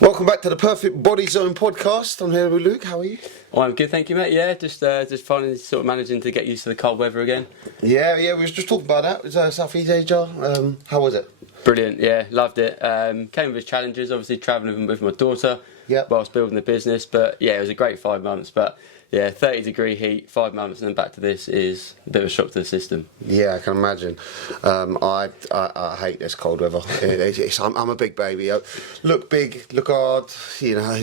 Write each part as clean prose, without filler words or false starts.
Welcome back to the Perfect Body Zone podcast. I'm here with Luke. How are you? Oh, I'm good, thank you, mate. Yeah, just finally sort of managing to get used to the cold weather again. Yeah, we was just talking about that. It was South East Asia. How was it? Brilliant, yeah, loved it. Came with challenges, obviously travelling with my daughter whilst building the business. But yeah, it was a great 5 months. But yeah, 30-degree heat, 5 months, and then back to this is a bit of a shock to the system. Yeah, I can imagine. I hate this cold weather. I'm a big baby. Look big, look hard.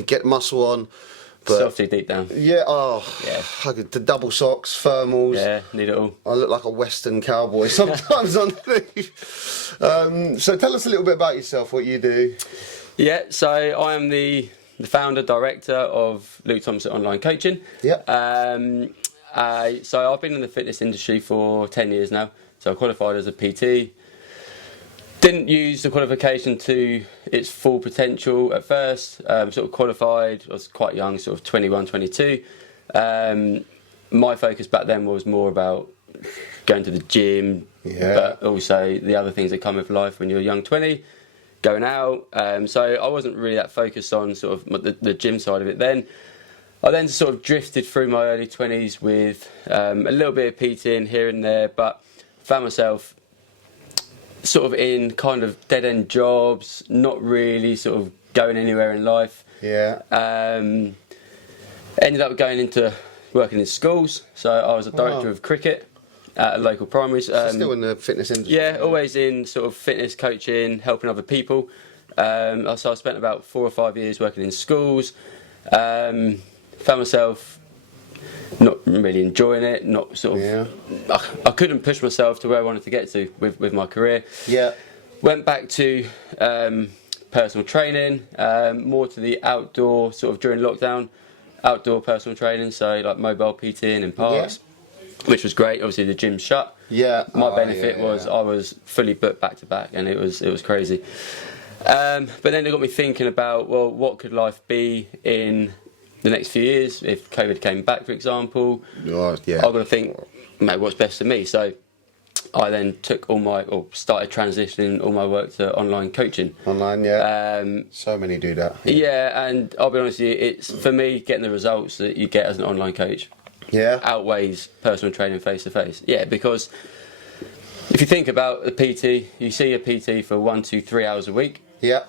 Get muscle on. But Softy deep down. Yeah. Yeah. The double socks, thermals. Yeah, need it all. I look like a Western cowboy sometimes underneath. So tell us a little bit about yourself, what you do. Yeah, so I am the founder, director of Luke Tomsett Online Coaching. Yeah. So I've been in the fitness industry for 10 years now. So I qualified as a PT. Didn't use the qualification to its full potential at first. Sort of qualified, I was quite young, sort of 21, 22. My focus back then was more about going to the gym, but also the other things that come with life when you're a young 20, going out. So I wasn't really that focused on sort of the gym side of it then. I then sort of drifted through my early 20s with a little bit of PTing here and there, but found myself sort of in kind of dead-end jobs, not really sort of going anywhere in life. Yeah. Ended up going into working in schools. So I was a director of cricket at a local primary. Still in the fitness industry? Yeah, always in sort of fitness coaching, helping other people. So I spent about 4 or 5 years working in schools. Found myself not really enjoying it, not sort of. I couldn't push myself to where I wanted to get to with my career. Yeah. Went back to personal training, more to the outdoor sort of during lockdown, outdoor personal training, so like mobile PTing in parks, which was great. Obviously the gym's shut. Yeah. My benefit was I was fully booked back to back, and it was crazy. But then it got me thinking about, well, what could life be in the next few years if COVID came back, for example. I've got to think, mate, what's best for me. So I then started transitioning all my work to online coaching. Online, yeah. So many do that. Yeah, and I'll be honest with you, it's for me getting the results that you get as an online coach. Yeah. Outweighs personal training face to face. Yeah, because if you think about the PT, you see a PT for 1, 2, 3 hours a week. Yeah.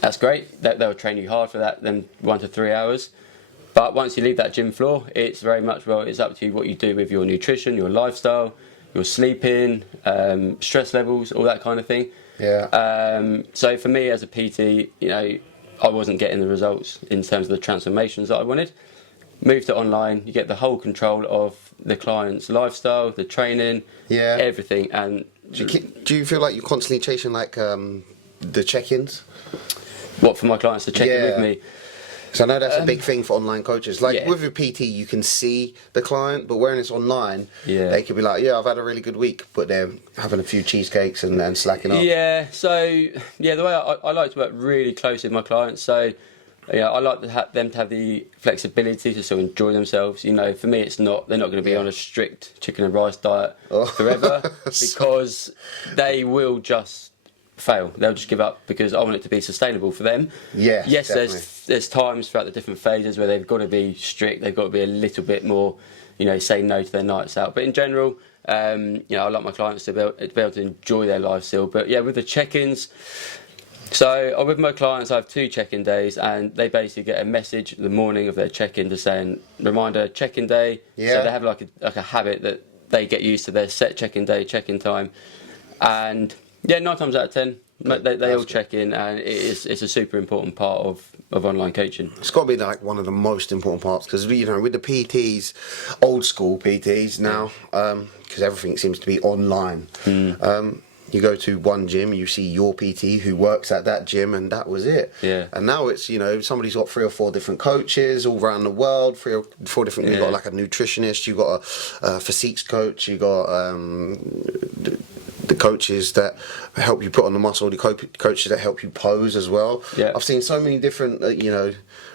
That's great. They'll train you hard for that, then 1 to 3 hours. But once you leave that gym floor, it's very much, it's up to you what you do with your nutrition, your lifestyle, your sleeping, stress levels, all that kind of thing. Yeah. So for me as a PT, I wasn't getting the results in terms of the transformations that I wanted. Moved to online, you get the whole control of the client's lifestyle, the training, everything. And do you feel like you're constantly chasing the check-ins? What, for my clients to check in with me? So I know that's a big thing for online coaches. With your PT, you can see the client, but when it's online, they could be like, I've had a really good week, but they're having a few cheesecakes and slacking off. Yeah, so, the way I like to work really closely with my clients, so I like them to have the flexibility to sort of enjoy themselves. For me, they're not going to be on a strict chicken and rice diet forever, because they will just fail. They'll just give up, because I want it to be sustainable for them. Yes, definitely. There's times throughout the different phases where they've got to be strict, they've got to be a little bit more, say no to their nights out. But in general, I like my clients to be able to enjoy their life still. But with the check-ins, so with my clients I have 2 check-in days, and they basically get a message the morning of their check-in to saying, reminder, check-in day. So they have like a habit that they get used to their set check-in day, check-in time. And 9 times out of 10, they all check in, and it's a super important part of online coaching. It's got to be like one of the most important parts, because with the PTs, old school PTs now, because everything seems to be online. You go to one gym, you see your PT who works at that gym, and that was it. Yeah. And now it's somebody's got 3 or 4 different coaches all around the world. 3 or 4 different. You've got like a nutritionist, you've got a physiques coach, you've got the coaches that help you put on the muscle, the coaches that help you pose as well. Yeah. I've seen so many different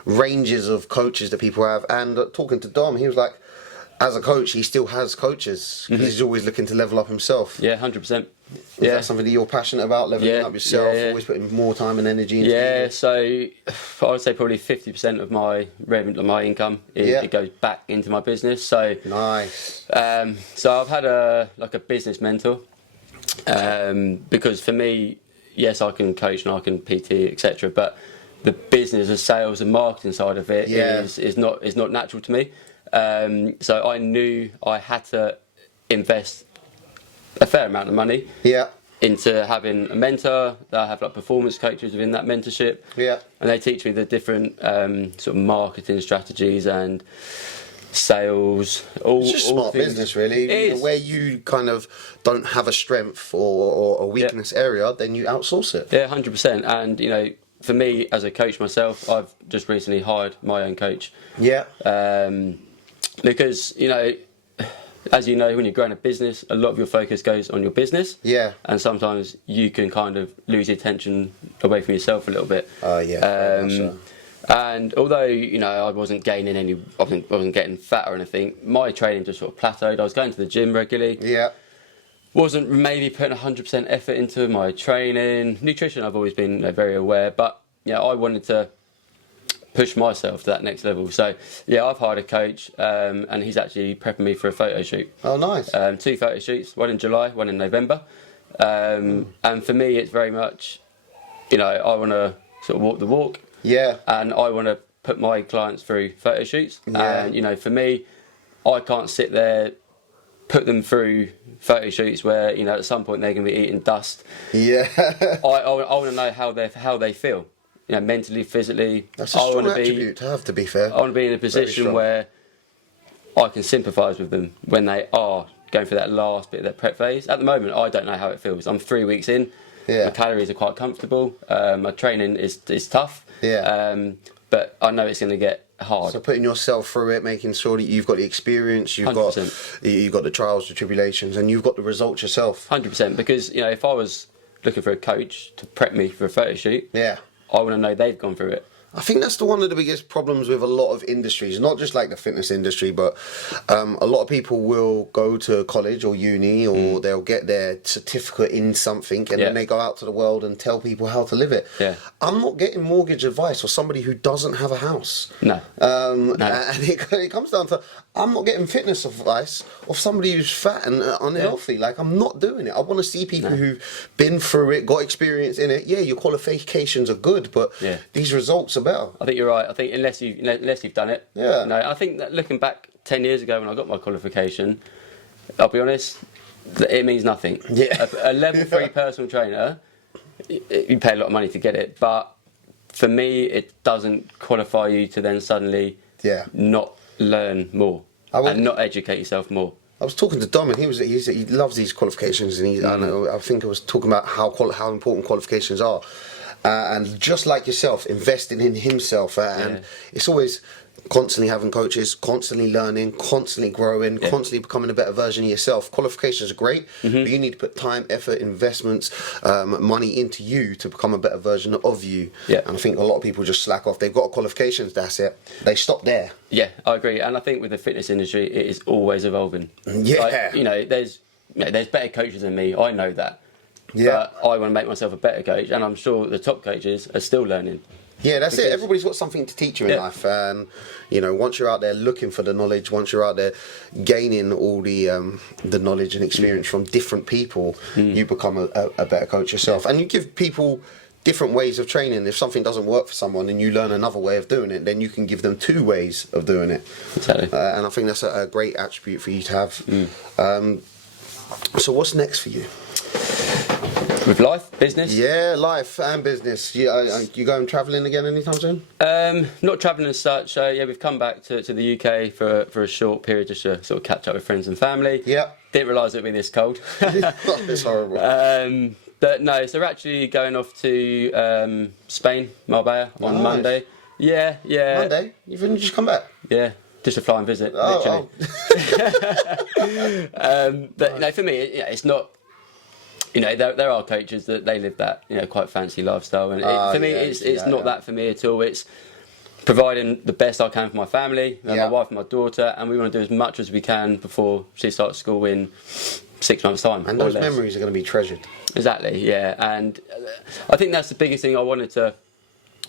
ranges of coaches that people have. And talking to Dom, he was like, as a coach, he still has coaches because he's always looking to level up himself. Yeah, 100%. Is that something that you're passionate about, leveling up yourself, always putting more time and energy into it? So I would say probably 50% of my revenue, my income, it goes back into my business. So nice. So I've had a business mentor, because for me, yes, I can coach and I can PT, etc. But the business, the sales and marketing side of it is not natural to me. So I knew I had to invest a fair amount of money into having a mentor. I have like performance coaches within that mentorship, and they teach me the different sort of marketing strategies and sales. It's just smart business, really. Where you kind of don't have a strength or a weakness area, then you outsource it. Yeah, 100%. And you know, for me as a coach myself, I've just recently hired my own coach. Because you know, as you know, when you're growing a business, a lot of your focus goes on your business. And sometimes you can kind of lose your attention away from yourself a little bit. And although, you know, I wasn't gaining I wasn't getting fat or anything, my training just sort of plateaued. I was going to the gym regularly. Wasn't maybe putting 100% effort into my training. Nutrition, I've always been very aware, but I wanted to push myself to that next level. So I've hired a coach, and he's actually prepping me for a photo shoot. Oh, nice. 2 photo shoots, one in July, one in November. And for me, it's very much, I want to sort of walk the walk. And I want to put my clients through photo shoots. And, for me, I can't sit there, put them through photo shoots where, at some point they're going to be eating dust. I want to know how they feel. Mentally, physically. That's a strong attribute to have, to be fair. I want to be in a position where I can sympathise with them when they are going through that last bit of their prep phase. At the moment, I don't know how it feels. I'm 3 weeks in. My calories are quite comfortable. My training is tough. But I know it's going to get hard. So putting yourself through it, making sure that you've got the experience, you've 100%. got the trials, the tribulations, and you've got the results yourself. 100%. Because if I was looking for a coach to prep me for a photo shoot, I want to know they've gone through it. I think that's one of the biggest problems with a lot of industries, not just like the fitness industry, but a lot of people will go to college or uni, or they'll get their certificate in something, and then they go out to the world and tell people how to live it. I'm not getting mortgage advice for somebody who doesn't have a house. No. And it comes down to, I'm not getting fitness advice of somebody who's fat and unhealthy. Like, I'm not doing it. I want to see people who've been through it, got experience in it. Yeah, your qualifications are good, but these results are better. I think you're right. I think unless you've done it. No, I think that looking back 10 years ago when I got my qualification, I'll be honest, it means nothing. A level 3 personal trainer, you pay a lot of money to get it, but for me, it doesn't qualify you to then suddenly not learn more and not educate yourself more. I was talking to Dom, and he loves these qualifications, and I think I was talking about how important qualifications are. And just like yourself, investing in himself, and it's always constantly having coaches, constantly learning, constantly growing, constantly becoming a better version of yourself. Qualifications are great, but you need to put time, effort, investments, money into you to become a better version of you. And I think a lot of people just slack off. They've got qualifications, that's it. They stop there. Yeah, I agree. And I think with the fitness industry, it is always evolving. Like, there's better coaches than me. I know that. But I want to make myself a better coach, and I'm sure the top coaches are still learning. That's it. Everybody's got something to teach you in life, and once you're out there looking for the knowledge, once you're out there gaining all the knowledge and experience from different people, you become a better coach yourself, and you give people different ways of training. If something doesn't work for someone and you learn another way of doing it, then you can give them 2 ways of doing it. Exactly. And I think that's a great attribute for you to have. So what's next for you? With life, business? Yeah, life and business. You going travelling again anytime soon? Not travelling as such. We've come back to the UK for a short period just to sort of catch up with friends and family. Didn't realise it would be this cold. It's horrible. But no, so we're actually going off to Spain, Marbella, on Monday. Monday? You've only just come back? Yeah. Just a flying visit, literally. But for me, it's not. There are coaches that they live that quite fancy lifestyle, and for me, it's not that for me at all. It's providing the best I can for my family, my wife and my daughter, and we want to do as much as we can before she starts school in 6 months' time. And those memories are going to be treasured. Exactly, yeah. And I think that's the biggest thing I wanted to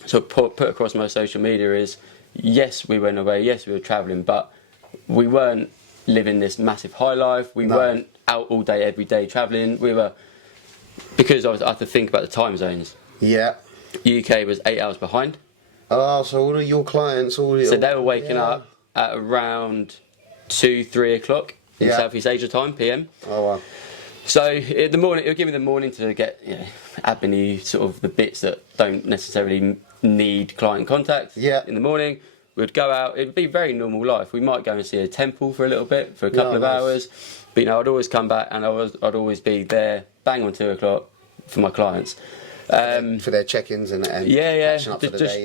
sort of put across my social media is, yes, we went away, yes, we were travelling, but we weren't living this massive high life. We weren't out all day, every day travelling. We were, because I had to think about the time zones. Yeah. UK was 8 hours behind. Oh, so all of your clients, so they were waking up at around 2-3 o'clock in Southeast Asia time, PM. Oh wow. So in the morning, it would give me the morning to get admin-y sort of the bits that don't necessarily need client contact. Yeah. In the morning, we'd go out. It'd be very normal life. We might go and see a temple for a little bit, for a couple of hours. But I'd always come back and I'd always be there, bang on 2 o'clock for my clients. For their check-ins and just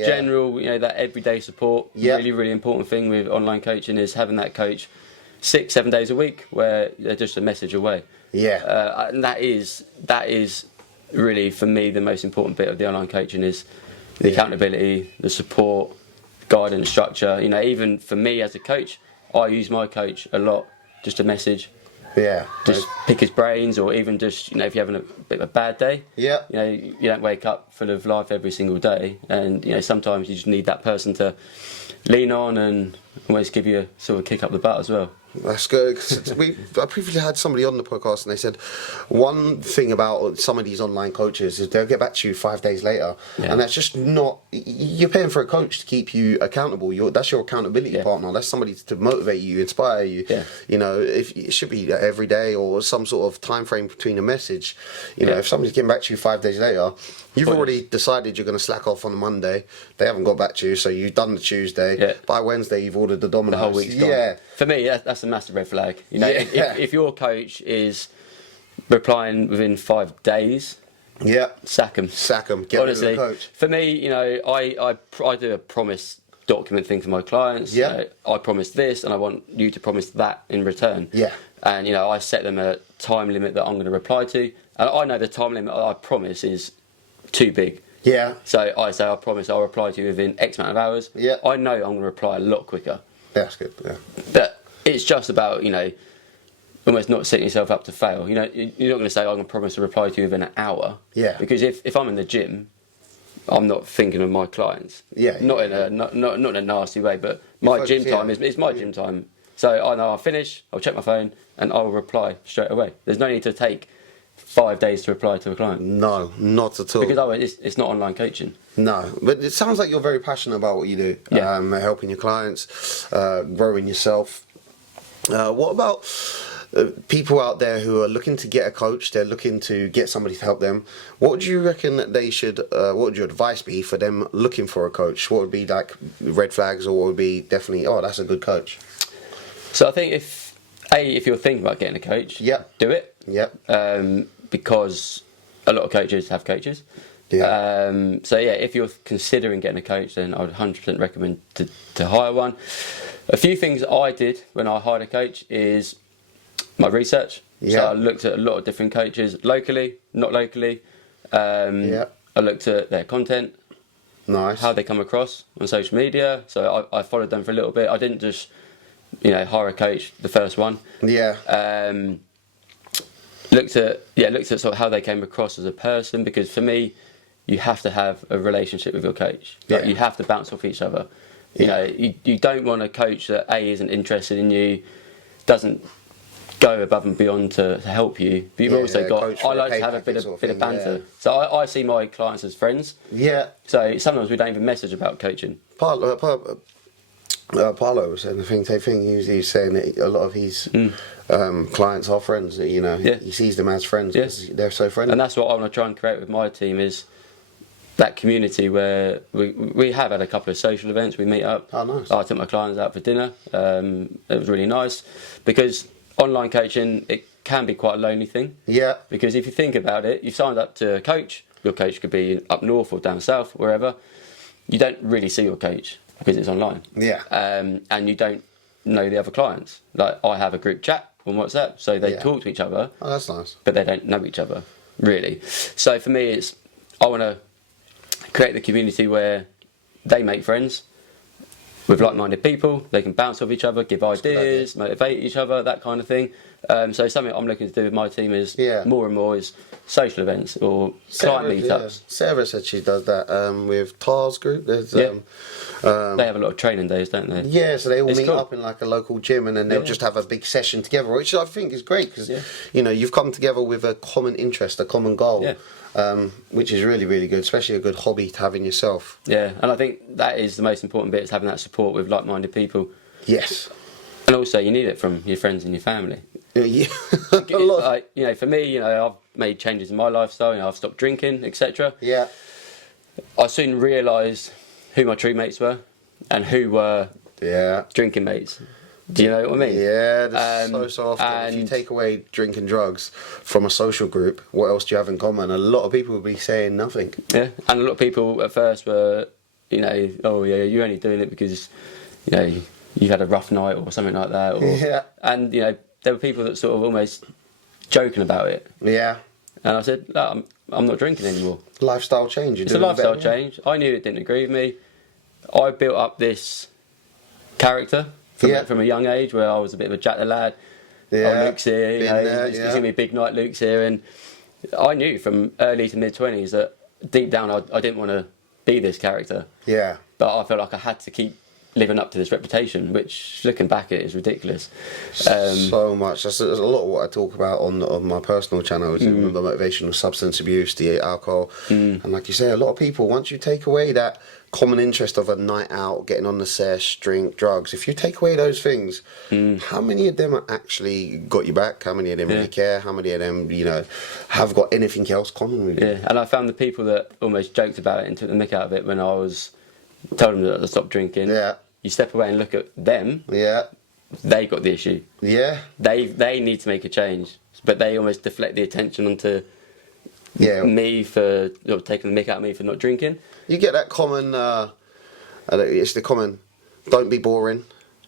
general, that everyday support. Really, really important thing with online coaching is having that coach 6-7 days a week where they're just a message away. Yeah. And that is really, for me, the most important bit of the online coaching is the accountability, the support, guidance, structure. Even for me as a coach, I use my coach a lot, just a message. Yeah. Just pick his brains, or even just, if you're having a bit of a bad day. Yeah. You don't wake up full of life every single day. And, sometimes you just need that person to lean on and always give you a sort of kick up the butt as well. That's good. I previously had somebody on the podcast and they said one thing about some of these online coaches is they'll get back to you 5 days later, and that's just not. You're paying for a coach to keep you accountable. That's your accountability partner. That's somebody to motivate you, inspire you. Yeah. If it should be every day or some sort of time frame between a message. If somebody's getting back to you 5 days later, you've already decided you're going to slack off on a Monday. They haven't got back to you, so you've done the Tuesday. Yeah. By Wednesday, you've ordered the Domino's. The whole week's gone. Yeah. For me, that's a massive red flag. If your coach is replying within 5 days, sack him. Get Honestly, rid of the coach. For me, I do a promise document thing for my clients. Yeah. I promise this, and I want you to promise that in return. Yeah. And I set them a time limit that I'm going to reply to, and I know the time limit I promise is too big. Yeah. So I say I promise I'll reply to you within X amount of hours. Yeah. I know I'm going to reply a lot quicker. That's good. Yeah. But it's just about, almost not setting yourself up to fail. You're not going to say, I'm going to promise to reply to you within an hour. Yeah. Because if I'm in the gym, I'm not thinking of my clients. Yeah. Not in a nasty way, but my gym time is my gym time. So I know I'll finish, I'll check my phone, and I'll reply straight away. There's no need to take 5 days to reply to a client. No, not at all. Because it's not online coaching. No, but it sounds like you're very passionate about what you do. Yeah. Helping your clients, growing yourself. What about people out there who are looking to get a coach? They're looking to get somebody to help them. What would you reckon that they should? What would your advice be for them looking for a coach? What would be like red flags, or what would be definitely? Oh, that's a good coach. So I think if you're thinking about getting a coach, do it. Yep. Because a lot of coaches have coaches. Yeah. If you're considering getting a coach, then I would 100% recommend to hire one. A few things I did when I hired a coach is my research. So I looked at a lot of different coaches, locally, not locally. I looked at their content. Nice. How they come across on social media. So I followed them for a little bit. I didn't just, hire a coach, the first one. Yeah. Looked at sort of how they came across as a person, because for me, you have to have a relationship with your coach. You have to bounce off each other. You don't want a coach that isn't interested in you, doesn't go above and beyond to help you. But you've also got, I like to have a bit of banter. Yeah. So I see my clients as friends. Yeah. So sometimes we don't even message about coaching. Paolo was saying the same thing. He was saying that a lot of his clients are friends. He sees them as friends because they're so friendly. And that's what I want to try and create with my team, is that community where we have had a couple of social events. We meet up. Oh, nice. I took my clients out for dinner. It was really nice, because online coaching, it can be quite a lonely thing. Yeah. Because if you think about it, you've signed up to a coach. Your coach could be up north or down south, wherever. You don't really see your coach because it's online. Yeah. And you don't know the other clients. Like, I have a group chat on WhatsApp, so they talk to each other. Oh, that's nice. But they don't know each other, really. So for me, I want to create the community where they make friends, with like-minded people. They can bounce off each other, give ideas, motivate each other, that kind of thing. So something I'm looking to do with my team is more and more is social events or client meetups. Sarah said she does that with Tars group. There's, they have a lot of training days, don't they? Yeah, so they all meet up in like a local gym, and then they'll just have a big session together, which I think is great because you know, you've come together with a common interest, a common goal. Which is really, really good, especially a good hobby to have in yourself. Yeah, and I think that is the most important bit, is having that support with like-minded people. Yes. And also, you need it from your friends and your family. Yeah. A lot. Like, you know, for me, you know, I've made changes in my lifestyle. You know, I've stopped drinking, etc. Yeah. I soon realised who my true mates were and who were drinking mates. Do you know what I mean? Yeah, so often. If you take away drink and drugs from a social group, what else do you have in common? A lot of people would be saying nothing. Yeah, and a lot of people at first were, you know, oh yeah, you're only doing it because, you know, you've had a rough night or something like that. Or, and, you know, there were people that sort of almost joking about it. Yeah. And I said, no, I'm not drinking anymore. Lifestyle change. It's a lifestyle change. I knew it didn't agree with me. I built up this character from a young age, where I was a bit of a jack the lad. Oh, Luke's here, you know, it's going to be a big night, Luke's here. And I knew from early to mid-20s that deep down I didn't want to be this character. Yeah. But I felt like I had to keep living up to this reputation, which, looking back at it, is ridiculous. So much. There's a lot of what I talk about on my personal channel, is the motivation of substance abuse, the alcohol. And like you say, a lot of people, once you take away that common interest of a night out, getting on the sesh, drink, drugs, if you take away those things, how many of them are actually got you back? How many of them really care? How many of them, you know, have got anything else common with you? Yeah, and I found the people that almost joked about it and took the mick out of it when I was told them that I stopped drinking. Yeah. You step away and look at them. Yeah. They got the issue. Yeah. They need to make a change, but they almost deflect the attention onto me for taking the mick out of me for not drinking. You get that common, it's the common, don't be boring,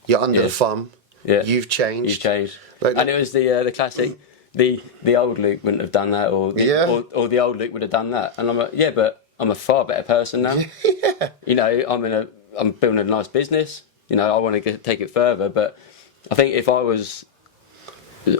you're under the thumb, you've changed. You've changed. Like, and it was the classic, the old Luke wouldn't have done that, or the old Luke would have done that. And I'm like, yeah, but I'm a far better person now. You know, I'm building a nice business. You know, I want to take it further. But I think if I was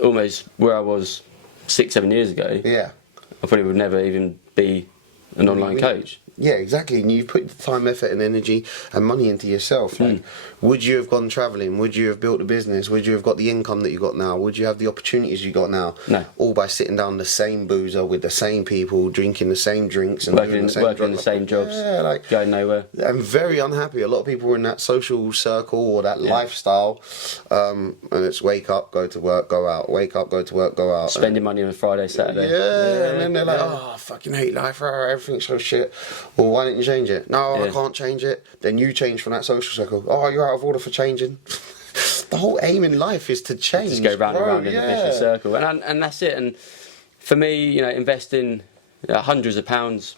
almost where I was 6-7 years ago, I probably would never even be an online coach. Yeah, exactly. And you put the time, effort, and energy and money into yourself. Like, would you have gone travelling? Would you have built a business? Would you have got the income that you got now? Would you have the opportunities you got now? No. All by sitting down the same boozer with the same people, drinking the same drinks, and working the same jobs. Yeah, like going nowhere. I'm very unhappy. A lot of people are in that social circle or that lifestyle, and it's wake up, go to work, go out. Wake up, go to work, go out. Spending money on a Friday, Saturday. And then they're like, oh, I fucking hate life. Everything's so shit. Well, why didn't you change it? No, I can't change it. Then you change from that social circle. Oh, you're out of order for changing. The whole aim in life is to change. Just go round and round in a vicious circle, and that's it. And for me, you know, investing hundreds of pounds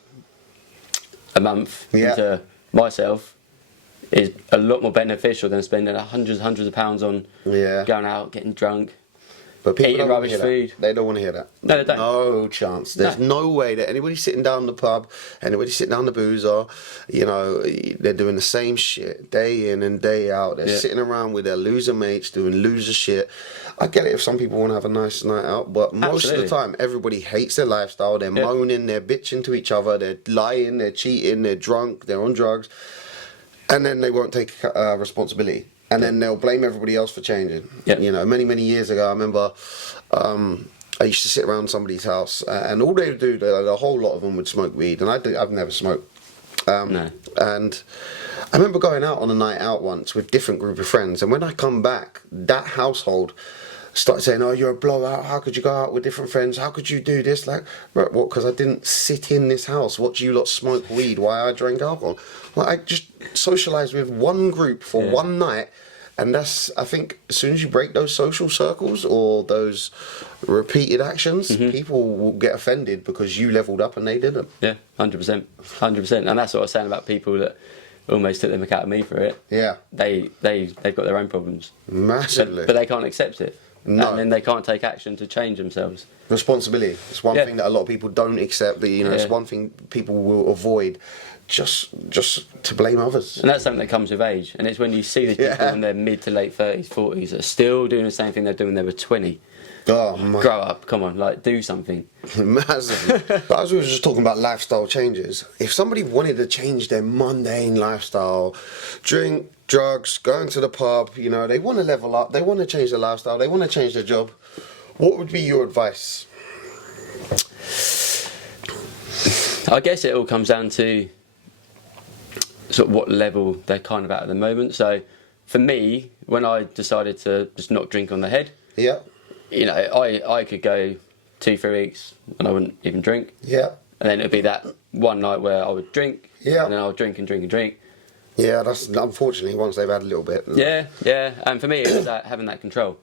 a month into myself is a lot more beneficial than spending hundreds of pounds on going out, getting drunk. But people eating don't rubbish want to hear food. That. They don't want to hear that. No, they don't. No chance. There's no way that anybody sitting down the pub, anybody sitting down the boozer, you know, they're doing the same shit day in and day out. They're sitting around with their loser mates doing loser shit. I get it if some people want to have a nice night out, but most of the time, everybody hates their lifestyle. They're moaning, they're bitching to each other, they're lying, they're cheating, they're drunk, they're on drugs, and then they won't take responsibility. And then they'll blame everybody else for changing. You know, many years ago, I remember I used to sit around somebody's house, and all they would do, the whole lot of them would smoke weed, and I've never smoked. And I remember going out on a night out once with a different group of friends, and when I come back, that household started saying, oh, you're a blowout, how could you go out with different friends, how could you do this? Like, what, because I didn't sit in this house, watch you lot smoke weed while I drank alcohol. Like, I just socialised with one group for one night, and that's, I think, as soon as you break those social circles or those repeated actions, people will get offended because you levelled up and they didn't. Yeah, 100%. And that's what I was saying about people that almost took the mick out of me for it. Yeah. They've got their own problems. Massively. But they can't accept it. No. And then they can't take action to change themselves. Responsibility. It's one thing that a lot of people don't accept. That, you know, it's one thing people will avoid just to blame others. And that's something that comes with age. And it's when you see the people in their mid to late 30s, 40s that are still doing the same thing they're doing when they were 20. Oh my. Grow up, come on, like do something. Massively. But as we were just talking about lifestyle changes, if somebody wanted to change their mundane lifestyle, drink, drugs, going to the pub, you know, they want to level up, they want to change their lifestyle, they want to change their job, what would be your advice? I guess it all comes down to sort of what level they're kind of at the moment. So for me, when I decided to just not drink on the head, Yeah. you know, I could go 2-3 weeks and I wouldn't even drink. Yeah. And then it'd be that one night where I would drink. Yeah. And then I would drink and drink and drink. Yeah, that's unfortunately once they've had a little bit. Yeah. And for me, it was that, having that control.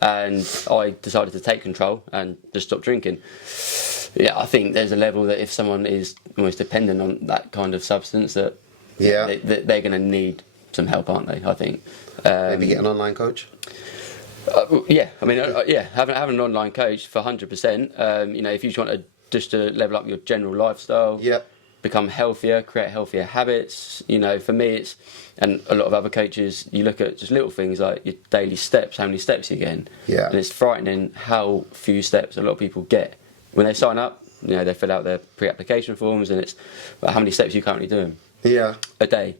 And I decided to take control and just stop drinking. Yeah, I think there's a level that if someone is almost dependent on that kind of substance, that they're going to need some help, aren't they? I think. Maybe get an online coach. Yeah, I mean, having an online coach for 100%. You know, if you just want to level up your general lifestyle, become healthier, create healthier habits. You know, for me, it's, and a lot of other coaches, you look at just little things like your daily steps, how many steps you're getting. Yeah. And it's frightening how few steps a lot of people get when they sign up. You know, they fill out their pre-application forms, and it's about how many steps you're currently doing. Yeah. A day,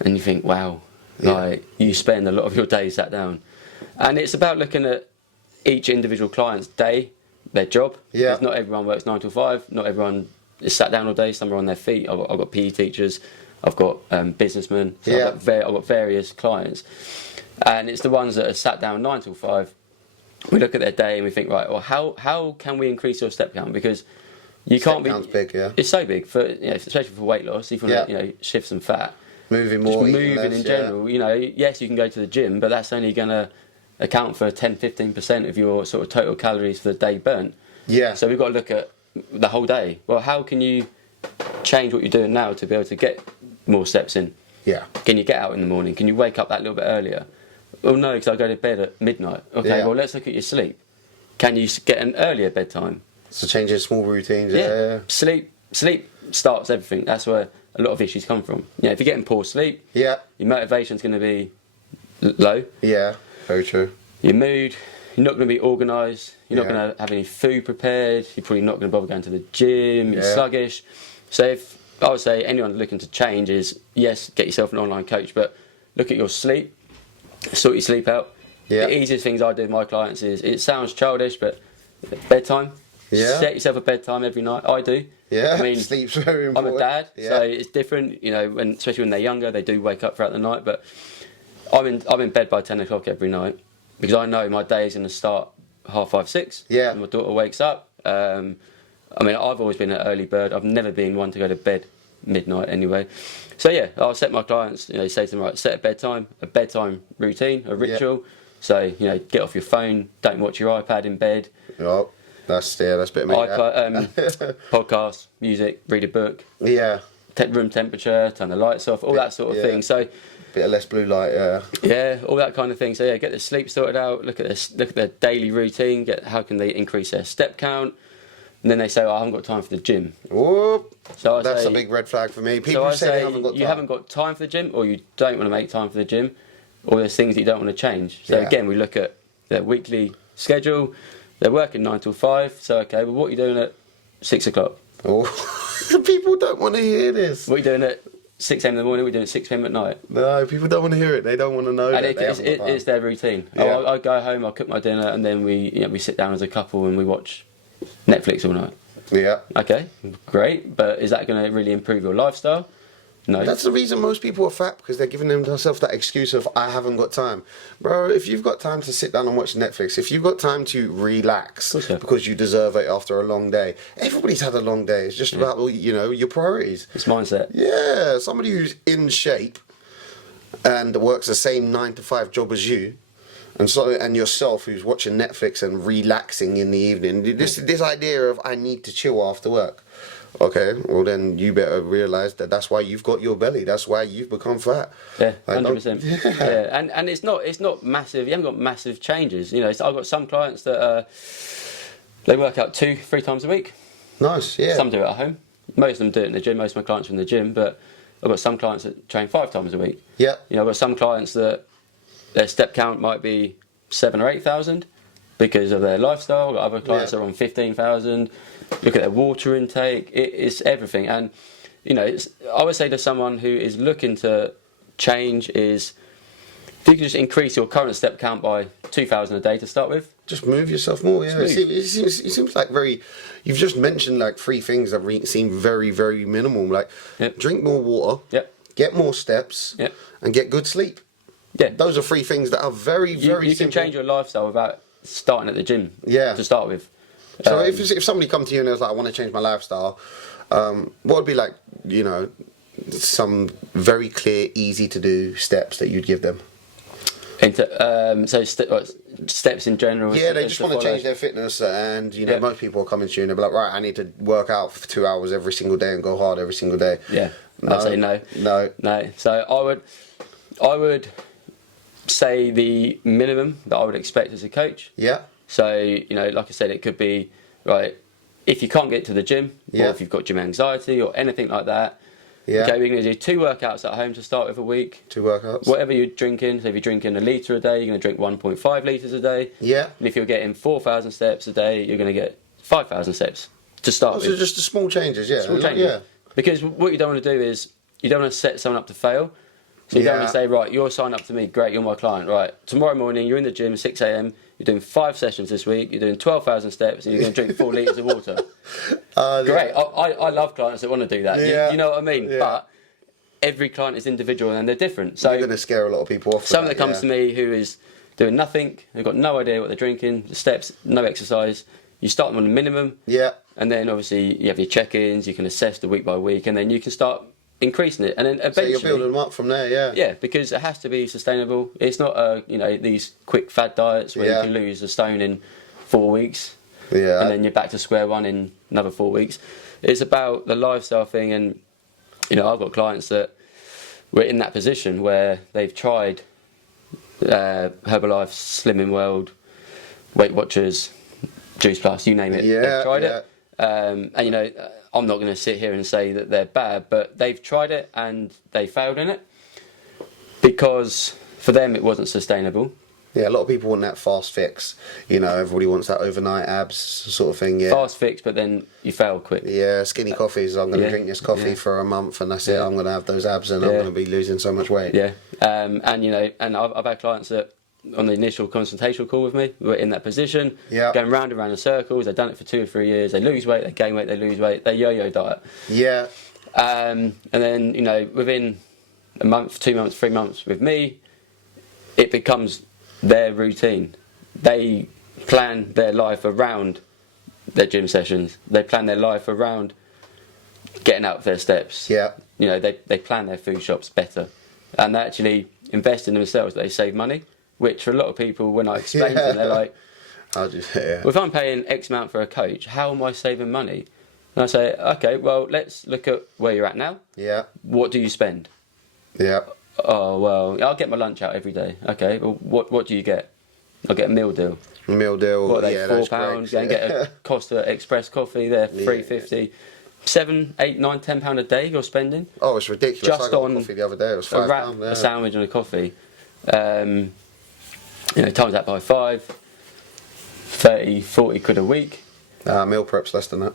and you think, wow, like you spend a lot of your day sat down. And it's about looking at each individual client's day, their job. Yeah. Because not everyone works 9 till 5. Not everyone is sat down all day. Some are on their feet. I've got PE teachers. I've got businessmen. So I've got various clients. And it's the ones that are sat down 9 till 5. We look at their day and we think, right, well, how can we increase your step count? Because you can't be. Step count's big, yeah. It's so big, for, you know, especially for weight loss. If you want to, shift some fat. Moving more, just moving less, in general. You know, yes, you can go to the gym, but that's only going to account for 10-15% of your sort of total calories for the day burnt. Yeah. So we've got to look at the whole day. Well, how can you change what you're doing now to be able to get more steps in? Yeah. Can you get out in the morning? Can you wake up that little bit earlier? Well, no, because I go to bed at midnight. Okay, well, let's look at your sleep. Can you get an earlier bedtime? So changing small routines. Sleep starts everything. That's where a lot of issues come from. You know, if you're getting poor sleep, your motivation's going to be low. Yeah, very true. Your mood, you're not going to be organised. You're not going to have any food prepared. You're probably not going to bother going to the gym. You're sluggish. So if I would say anyone looking to change is, yes, get yourself an online coach, but look at your sleep, sort your sleep out. The easiest things I do with my clients is, it sounds childish, but bedtime. Set yourself a bedtime every night. I do. Yeah, I mean, sleep's very important. I'm a dad, so it's different. You know, especially when they're younger, they do wake up throughout the night. But I'm in bed by 10 o'clock every night because I know my day is going to start 5:30, 6. Yeah. And my daughter wakes up. I mean, I've always been an early bird. I've never been one to go to bed midnight anyway. So yeah, I'll set my clients. You know, say to them, right, set a bedtime routine, a ritual. So you know, get off your phone. Don't watch your iPad in bed. Oh. That's a bit of me. Podcast, music, read a book. Yeah. Room temperature, turn the lights off, all that sort of thing. So, bit of less blue light. Yeah, all that kind of thing. So get the sleep sorted out. Look at their daily routine. How can they increase their step count? And then they say, I haven't got time for the gym. Whoop. So that's a big red flag for me. People say they haven't got time. You haven't got time for the gym, or you don't want to make time for the gym, or there's things that you don't want to change. So again, we look at their weekly schedule. They're working 9 till 5, so okay, well, what are you doing at 6 o'clock? Oh, people don't want to hear this. What are you doing at 6 a.m. in the morning? What are you doing at 6 p.m. at night? No, people don't want to hear it. They don't want to know. And it's their routine. Yeah. I go home, I'll cook my dinner, and then we sit down as a couple and we watch Netflix all night. Yeah. Okay, great, but is that going to really improve your lifestyle? No. That's the reason most people are fat, because they're giving themselves that excuse of, I haven't got time. Bro, if you've got time to sit down and watch Netflix, if you've got time to relax because you deserve it after a long day, everybody's had a long day. It's just about, you know, your priorities. It's mindset. Yeah, somebody who's in shape and works the same 9 to 5 job as you, and yourself who's watching Netflix and relaxing in the evening, this idea of, I need to chill after work. Okay, well then you better realise that that's why you've got your belly. That's why you've become fat. Yeah, 100%. Yeah, and it's not massive. You haven't got massive changes. You know, I've got some clients that they work out 2-3 times a week. Nice, yeah. Some do it at home. most of them do it in the gym. Most of my clients are in the gym, but I've got some clients that train 5 times a week. Yeah. You know, I've got some clients that their step count might be 7,000 or 8,000 because of their lifestyle. I've got other clients that are on 15,000. Look at their water intake. It's everything. And you know, I would say to someone who is looking to change is, if you can just increase your current step count by 2,000 a day to start with. Just move yourself more. Yeah, it seems like very. You've just mentioned like 3 things that seem very, very minimal. Like drink more water. Yep. Get more steps. Yep. And get good sleep. Yeah. Those are 3 things that are very, very. You can change your lifestyle without starting at the gym. Yeah. To start with. So if somebody come to you and was like, I want to change my lifestyle, what would be like, you know, some very clear, easy to do steps that you'd give them? Steps in general. Yeah, they just want to change their fitness, and you know, most people are coming to you and they're like, right, I need to work out for 2 hours every single day and go hard every single day. Yeah, no, I'd say no. So I would say the minimum that I would expect as a coach. Yeah. So you know, like I said, it could be right if you can't get to the gym, or if you've got gym anxiety or anything like that. Yeah. Okay, we're going to do 2 workouts at home to start with a week. 2 workouts. Whatever you're drinking, so if you're drinking 1 litre a day, you're going to drink 1.5 litres a day. Yeah. And if you're getting 4,000 steps a day, you're going to get 5,000 steps to start with. So just the small changes, yeah. Small changes. Yeah. Because what you don't want to do is, you don't want to set someone up to fail. So you don't want to say, right, you're signed up to me, great, you're my client, right. Tomorrow morning, you're in the gym, 6 a.m, you're doing 5 sessions this week, you're doing 12,000 steps, and you're going to drink 4 litres of water. Great. I love clients that want to do that. Yeah. You know what I mean? Yeah. But every client is individual and they're different. So you're going to scare a lot of people off. Someone that comes to me who is doing nothing, they've got no idea what they're drinking, the steps, no exercise, you start them on the minimum. Yeah. And then obviously you have your check-ins, you can assess the week by week, and then you can start increasing it. And then eventually... So you're building them up from there, yeah. Yeah, because it has to be sustainable. It's not, you know, these quick fad diets where you can lose a stone in 4 weeks. Yeah. And then you're back to square one in another 4 weeks. It's about the lifestyle thing, and, you know, I've got clients that were in that position where they've tried Herbalife, Slimming World, Weight Watchers, Juice Plus, you name it. Yeah, they've tried it. And, you know, I'm not going to sit here and say that they're bad, but they've tried it and they failed in it because for them it wasn't sustainable. Yeah, a lot of people want that fast fix. You know, everybody wants that overnight abs sort of thing. Yeah. Fast fix, but then you fail quick. Yeah, skinny coffees. I'm going to drink this coffee for a month, and that's it. I'm going to have those abs, and I'm going to be losing so much weight. Yeah, and you know, and I've had clients that on the initial consultation call with me were in that position, going round and round in circles. They've done it for 2 or 3 years. They lose weight, they gain weight, they lose weight. They yo-yo diet. Yeah. And then you know, within a month, 2 months, 3 months with me, it becomes their routine. They plan their life around their gym sessions. They plan their life around getting out of their steps. Yeah. You know, they plan their food shops better, and they actually invest in themselves. They save money, which for a lot of people, when I explain to them, they're like, I'll just, yeah. well, if I'm paying X amount for a coach, how am I saving money? And I say, okay, well, let's look at where you're at now. Yeah. What do you spend? Yeah. Oh, well, I'll get my lunch out every day. Okay, well, what do you get? I'll get a meal deal. Meal deal. What are they, yeah, £4? Go and get a Costa Express coffee there, £3.50. £7, £8, £9, £10 a day you're spending. Oh, it's ridiculous. Just I got on coffee the other day. It was £5. A sandwich and a coffee. You know, times that by 5, 30, 40 quid a week. Meal prep's less than that.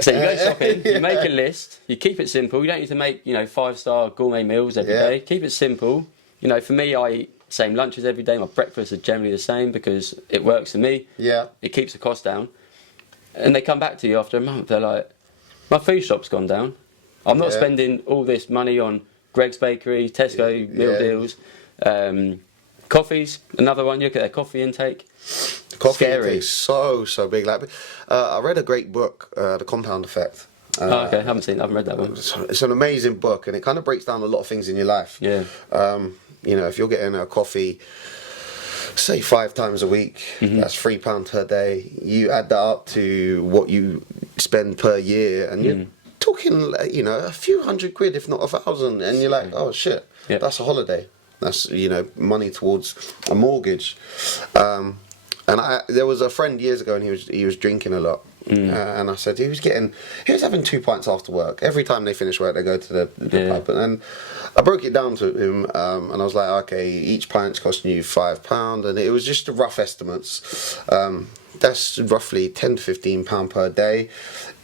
So you go shopping, you make a list, you keep it simple. You don't need to make, you know, 5-star gourmet meals every day. Keep it simple. You know, for me, I eat same lunches every day. My breakfasts are generally the same because it works for me. Yeah. It keeps the cost down. And they come back to you after a month. They're like, my food shop's gone down. I'm not spending all this money on Greg's Bakery, Tesco meal deals. Coffees, another one. You look at their coffee intake. The coffee Scary. intake is so big. Like, I read a great book, The Compound Effect. Okay, I haven't read that one. It's an amazing book, and it kind of breaks down a lot of things in your life. Yeah. You know, if you're getting a coffee, say 5 times a week, that's £3 per day. You add that up to what you spend per year, and you're talking, you know, a few hundred quid, if not 1,000, and you're like, oh shit, that's a holiday. That's, you know, money towards a mortgage. And there was a friend years ago, and he was drinking a lot, And I said he was having 2 pints after work. Every time they finish work, they go to the pub. And I broke it down to him, and I was like, okay, each pint's costing you £5, and it was just rough estimates. That's roughly £10 to £15 per day.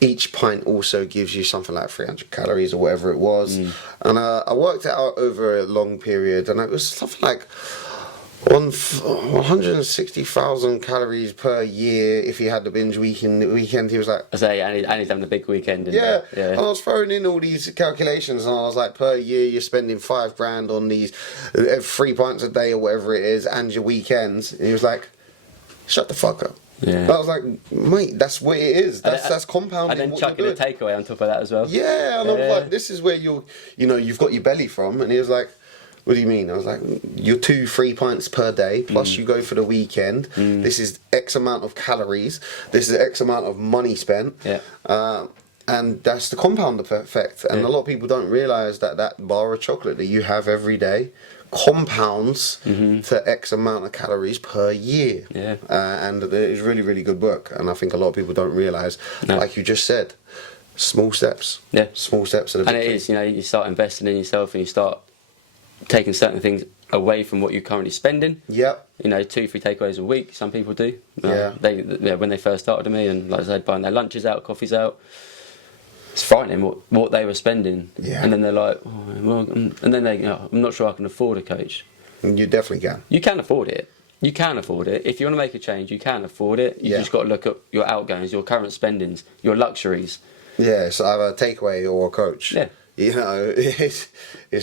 Each pint also gives you something like 300 calories or whatever it was. And I worked it out over a long period, and it was something like 160,000 calories per year if he had the binge weekend. He was like, I say, and he's having a big weekend. Yeah. And I was throwing in all these calculations, and I was like, per year you're spending £5 on these 3 pints a day or whatever it is, and your weekends. And he was like, shut the fuck up. Yeah. I was like, mate, that's what it is. That's compounding. And then what chucking you're a doing. takeaway on top of that as well. Yeah, and I was like, this is where you've got your belly from. And he was like, what do you mean? I was like, you're 2-3 pints per day, plus you go for the weekend. This is X amount of calories. This is X amount of money spent. Yeah. And that's the compound effect. And a lot of people don't realise that bar of chocolate that you have every day compounds to X amount of calories per year. Yeah. And it's really, really good work. And I think a lot of people don't realise, like you just said, small steps. Yeah. Small steps are the big And it thing. is, you start investing in yourself, and you start taking certain things away from what you're currently spending. Yep. 2-3 takeaways a week, some people do. Yeah. When they first started with me, and like I said, buying their lunches out, coffees out, it's frightening what they were spending. Yeah. And then they're like, and then I'm not sure I can afford a coach. You definitely can. You can afford it. You can afford it. If you want to make a change, you can afford it. You just got to look at your outgoings, your current spendings, your luxuries. Yeah, it's either a takeaway or a coach. Yeah. It's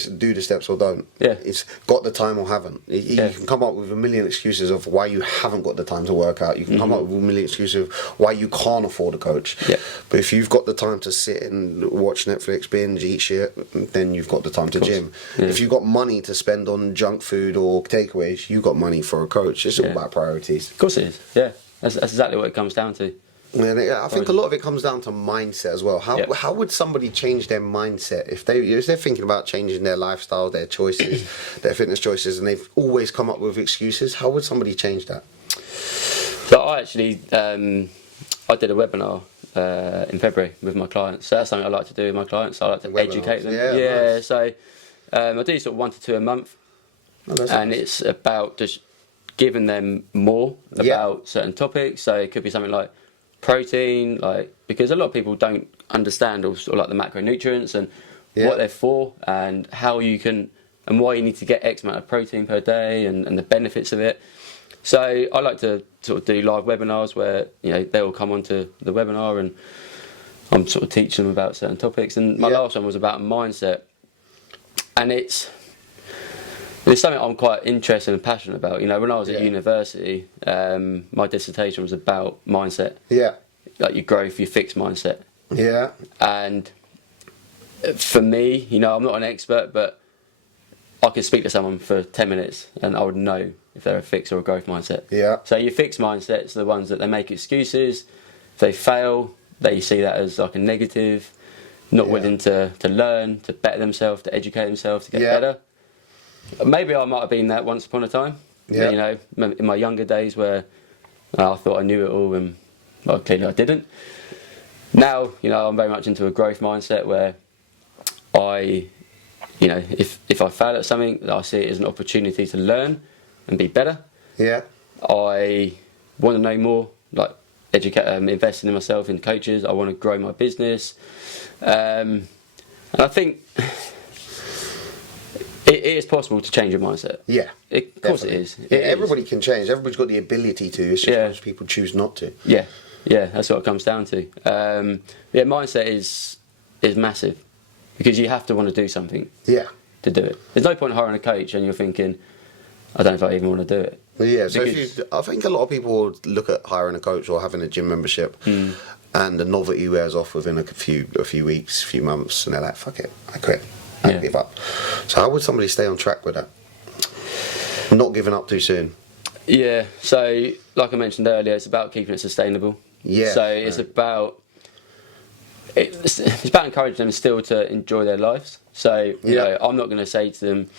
do the steps or don't. Yeah. It's got the time or haven't. You can come up with a million excuses of why you haven't got the time to work out. You can come up with a million excuses of why you can't afford a coach. Yeah. But if you've got the time to sit and watch Netflix, binge, eat shit, then you've got the time to gym. Yeah. If you've got money to spend on junk food or takeaways, you've got money for a coach. It's all about priorities. Of course it is. Yeah. That's exactly what it comes down to. And I think a lot of it comes down to mindset as well. How would somebody change their mindset if they're thinking about changing their lifestyle, their choices, their fitness choices, and they've always come up with excuses? How would somebody change that? So I actually I did a webinar in February with my clients. So that's something I like to do with my clients. I like to educate them. Yeah, nice. So I do sort of 1 to 2 a month, and it's about just giving them more about certain topics. So it could be something like protein, because a lot of people don't understand sort of like the macronutrients and what they're for, and how you can, and why you need to get X amount of protein per day, and the benefits of it. So I like to sort of do live webinars where they all come onto the webinar, and I'm sort of teaching them about certain topics. And my last one was about mindset, and it's something I'm quite interested and passionate about. When I was at university, my dissertation was about mindset. Yeah. Like your growth, your fixed mindset. Yeah. And for me, I'm not an expert, but I could speak to someone for 10 minutes and I would know if they're a fixed or a growth mindset. Yeah. So your fixed mindsets are the ones that they make excuses. If they fail, they see that as like a negative, not willing to learn, to better themselves, to educate themselves, to get better. Maybe I might have been that once upon a time. Yeah. In my younger days where I thought I knew it all, and clearly I didn't. Now, I'm very much into a growth mindset where if I fail at something, I see it as an opportunity to learn and be better. Yeah. I want to know more, like investing in myself, in coaches. I want to grow my business, and I think it is possible to change your mindset. Yeah. Of course it is. Everybody can change. Everybody's got the ability to. It's just most people choose not to. Yeah, that's what it comes down to. Mindset is massive, because you have to want to do something. Yeah. To do it. There's no point hiring a coach and you're thinking, I don't know if I even want to do it. Yeah, so I think a lot of people look at hiring a coach or having a gym membership, and the novelty wears off within a few weeks, few months, and they're like, fuck it, I quit. I give up. So how would somebody stay on track with that? Not giving up too soon. Yeah, so like I mentioned earlier, it's about keeping it sustainable. Yeah. So it's about encouraging them still to enjoy their lives. So I'm not going to say to them.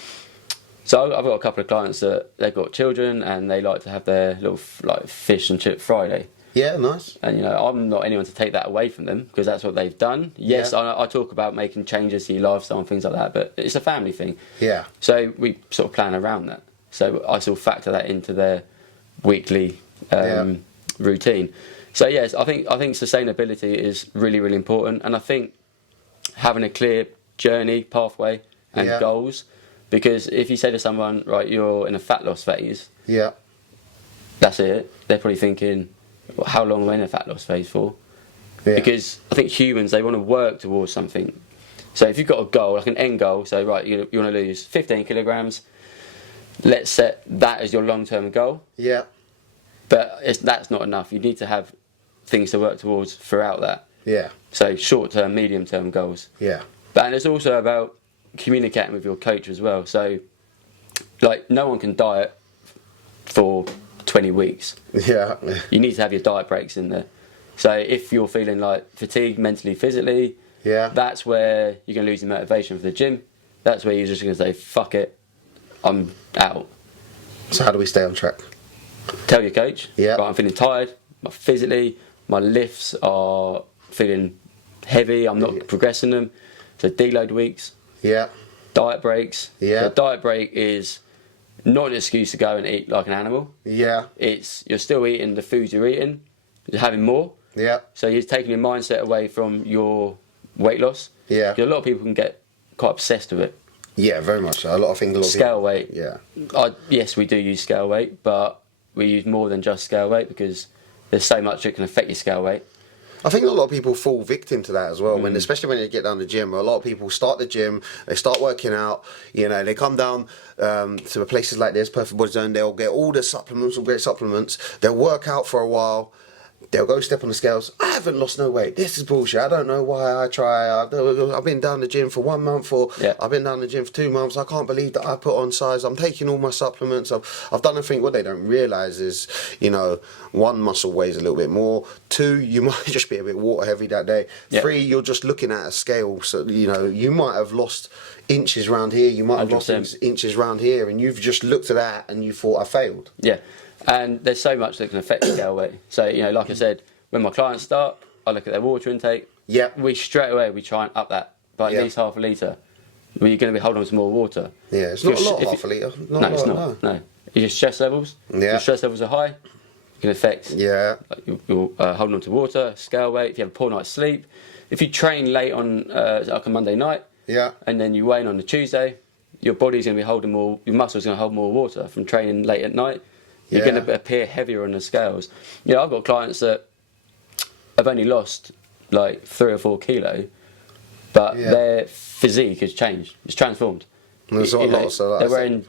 So I've got a couple of clients that they've got children and they like to have their little fish and chip Friday. Yeah, nice. And I'm not anyone to take that away from them because that's what they've done. Yes, I talk about making changes to your lifestyle and things like that, but it's a family thing. Yeah. So we sort of plan around that. So I sort of factor that into their weekly routine. So yes, I think sustainability is really, really important, and I think having a clear journey, pathway, and goals. Because if you say to someone, right, you're in a fat loss phase, that's it. They're probably thinking, well, how long am I in a fat loss phase for? Yeah. Because I think humans, they want to work towards something. So if you've got a goal, like an end goal, so right, you want to lose 15 kilograms, let's set that as your long-term goal. Yeah. But that's not enough. You need to have things to work towards throughout that. Yeah. So short-term, medium-term goals. Yeah. And it's also about communicating with your coach as well. So, like, no one can diet for 20 weeks. Yeah. You need to have your diet breaks in there. So if you're feeling like fatigued mentally, physically, that's where you're going to lose your motivation for the gym. That's where you're just going to say, fuck it, I'm out. So how do we stay on track? Tell your coach, right, I'm feeling tired, physically, my lifts are feeling heavy, I'm not progressing them. So deload weeks. Yeah. Diet breaks. Yeah. So diet break is not an excuse to go and eat like an animal. Yeah. It's you're still eating the foods you're eating, you're having more. Yeah. So you're taking your mindset away from your weight loss. Yeah. Because a lot of people can get quite obsessed with it. Yeah, very much so. A lot of things. Scale weight. Yeah. Yes, we do use scale weight, but we use more than just scale weight because there's so much that can affect your scale weight. I think a lot of people fall victim to that as well, especially when they get down the gym. A lot of people start the gym, they start working out, they come down to places like this, Perfect Body Zone, they'll get all the supplements, all great supplements, they'll work out for a while, they'll go step on the scales. I haven't lost no weight. This is bullshit. I don't know why I try. I've been down the gym for 1 month or I've been down the gym for 2 months. I can't believe that I put on size. I'm taking all my supplements. I've done everything. What they don't realise is, one, muscle weighs a little bit more. 2, you might just be a bit water heavy that day. 3, you're just looking at a scale. So, you might have lost inches around here. You might have 100%. Lost inches around here. And you've just looked at that and you thought I failed. Yeah. And there's so much that can affect the scale weight. So, like I said, when my clients start, I look at their water intake. Yeah. We straight away, we try and up that by at least half a litre. You're going to be holding on to more water. Yeah, it's not a lot, half a litre. No, it's not. No. Your stress levels, your stress levels are high, it can affect you're holding on to water, scale weight, if you have a poor night's sleep. If you train late on like a Monday night, and then you weigh in on the Tuesday, your body's going to be holding more, your muscles going to hold more water from training late at night. You're going to appear heavier on the scales. I've got clients that have only lost like 3 or 4 kilo, but their physique has changed. It's transformed. They're wearing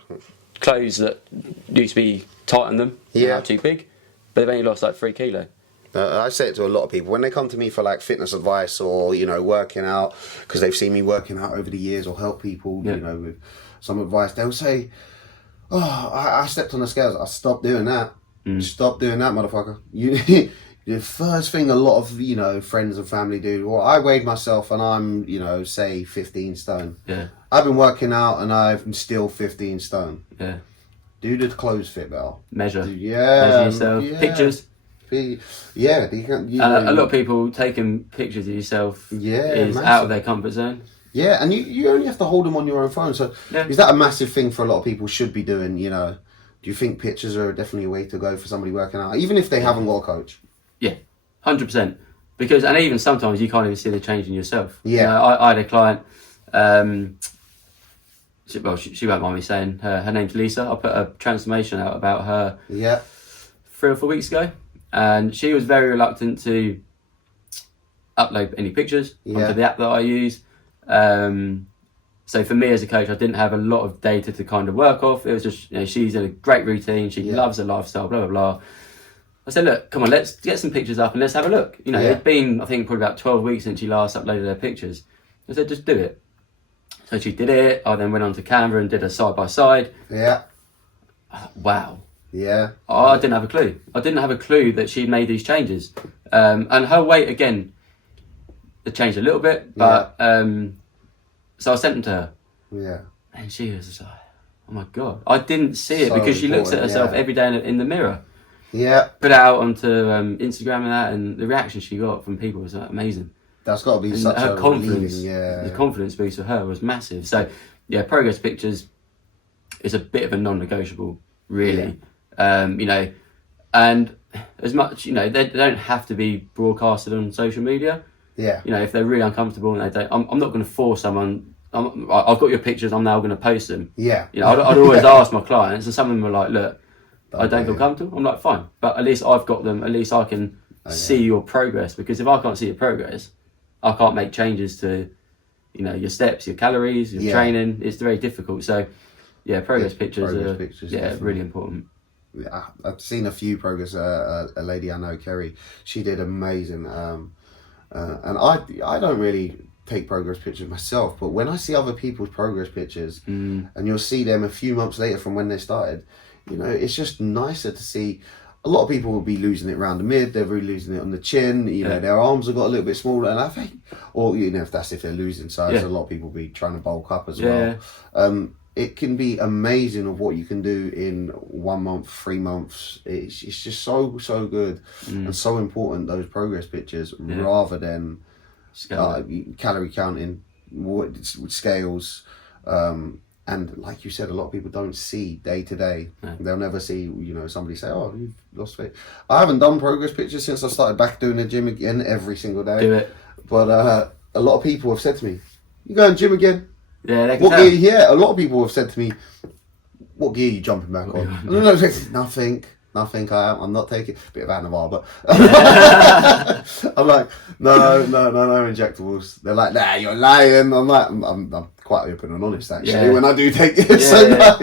clothes that used to be tight on them, now too big, but they've only lost like 3 kilo. I say it to a lot of people when they come to me for like fitness advice or working out because they've seen me working out over the years or help people with some advice. They'll say, "Oh, I stepped on the scales. I stopped doing that. Stop doing that, motherfucker." The first thing a lot of friends and family do. Well, I weighed myself and I'm say 15 stone. Yeah. I've been working out and I'm still 15 stone. Yeah. Do the clothes fit better? Measure yourself. Yeah. Pictures. Yeah. A lot of people taking pictures of yourself is massive. Out of their comfort zone. Yeah, and you only have to hold them on your own phone. So is that a massive thing for a lot of people should be doing? Do you think pictures are definitely a way to go for somebody working out, even if they haven't got a coach? Yeah, 100%. Because, and even sometimes you can't even see the change in yourself. Yeah. I had a client, she won't mind me saying, her name's Lisa. I put a transformation out about her 3 or 4 weeks ago. And she was very reluctant to upload any pictures onto the app that I use. So for me as a coach, I didn't have a lot of data to kind of work off. It was just, she's in a great routine. She loves her lifestyle, blah, blah, blah. I said, look, come on, let's get some pictures up and let's have a look. It'd been, I think, probably about 12 weeks since she last uploaded her pictures. I said, just do it. So she did it. I then went on to Canva and did a side-by-side. Yeah. Wow. Yeah. I didn't have a clue. I didn't have a clue that she'd made these changes. And her weight, again, it changed a little bit, but so I sent them to her. Yeah. And she was just like, oh my God. I didn't see it because she looks at herself every day in the mirror. Yeah. Put it out onto Instagram and that, and the reaction she got from people was amazing. That's got to be And such her a confidence, relieving, the confidence boost for her was massive. So, yeah, progress pictures is a bit of a non-negotiable, really. You know, and as much, you know, they don't have to be broadcasted on social media. Yeah. You know, if they're really uncomfortable and they don't, I'm not going to force someone. I've got your pictures. I'm now going to post them. Yeah. You know, I'd always ask my clients, and some of them are like, "Look, I don't feel comfortable." I'm like, "Fine," but at least I've got them. At least I can see your progress, because if I can't see your progress, I can't make changes to, you know, your steps, your calories, your training. It's very difficult. So, yeah, progress pictures are definitely really important. Yeah, I've seen a few progress. A lady I know, Kerry, she did amazing. And I don't really take progress pictures myself, but when I see other people's progress pictures, and you'll see them a few months later from when they started, you know, it's just nicer to see. A lot of people will be losing it around the mid, they're really losing it on the chin, you know, their arms have got a little bit smaller, and I think, or, you know, if they're losing size, a lot of people will be trying to bulk up as well. It can be amazing of what you can do in 1 month, 3 months. It's just so good and so important, those progress pictures, rather than calorie counting, scales. And like you said, a lot of people don't see day to day. They'll never see, you know, somebody say, "Oh, you've lost weight." I haven't done progress pictures since I started back doing the gym again every single day. Do it. But a lot of people have said to me, "You going gym again?" Yeah, they can what tell. gear? Yeah, a lot of people have said to me, "What gear are you jumping back on?" And I'm like, nothing. I'm not taking a bit of Anavar, but I'm like, no injectables. They're like, "Nah, you're lying." I'm like, I'm quite open and honest actually when I do take it. No,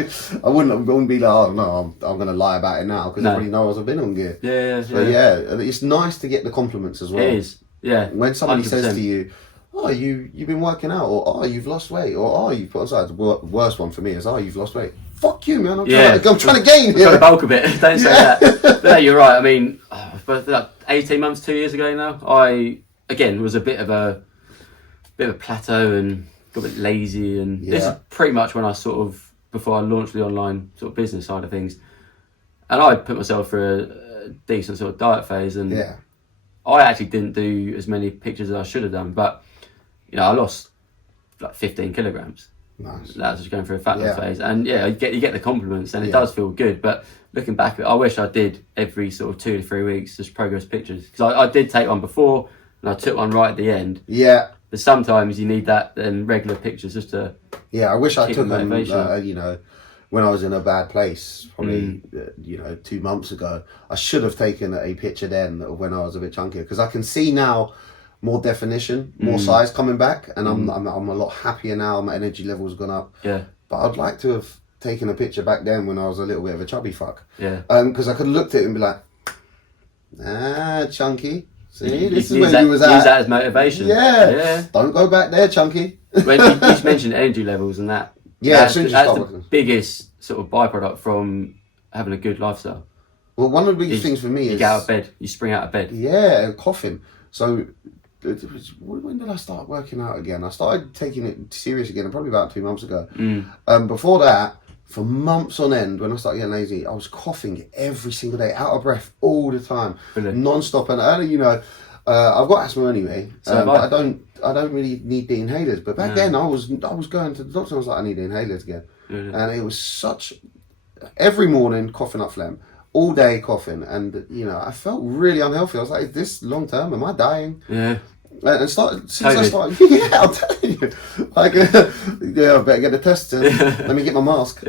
I wouldn't be like, "Oh no, I'm going to lie about it now," because everybody knows I've been on gear. So it's nice to get the compliments as well. It is. Yeah. When somebody 100%. says to you, "Oh, you've been working out," or "Oh, you've lost weight," or "Oh, you've put on size." The worst one for me is, "Oh, you've lost weight." Fuck you, man. I'm trying to gain. I'm trying to bulk a bit. Don't say that. But no, you're right. I mean, like 18 months, 2 years ago now, I again was a bit of a plateau and got a bit lazy, and this is pretty much when I before I launched the online sort of business side of things, and I put myself through a decent sort of diet phase, and I actually didn't do as many pictures as I should have done, but you know, I lost like 15 kilograms. Nice. That's just going through a fat loss phase, and you get the compliments, and it does feel good. But looking back, I wish I did every sort of 2 to 3 weeks just progress pictures, because I did take one before and I took one right at the end. Yeah. But sometimes you need that regular pictures just to. Yeah, I wish I took them. You know, when I was in a bad place, probably 2 months ago, I should have taken a picture then of when I was a bit chunkier, because I can see now more definition, more size coming back, and I'm a lot happier now. My energy level's gone up. Yeah. But I'd like to have taken a picture back then when I was a little bit of a chubby fuck. Yeah. Because I could have looked at it and be like, chunky. See, this is use where you was at. Use that as motivation. Yeah. Don't go back there, chunky. When you just mentioned energy levels and that. Yeah, that's, as soon as you that's start the working. biggest sort of byproduct from having a good lifestyle. Well, one of the biggest things for me is you get out of bed, you spring out of bed. Yeah, coughing. So when did I start working out again? I started taking it serious again probably about 2 months ago. Before that, for months on end, when I started getting lazy, I was coughing every single day, out of breath all the time, non-stop. And you know, I've got asthma anyway, but I don't really need the inhalers. But back then, I was going to the doctor and I was like, I need the inhalers again, and it was such every morning coughing up phlegm. All day coughing, and you know, I felt really unhealthy. I was like, "Is this long term? Am I dying?" Yeah. And I started, yeah, I'm telling you, like, I better get the test. Let me get my mask.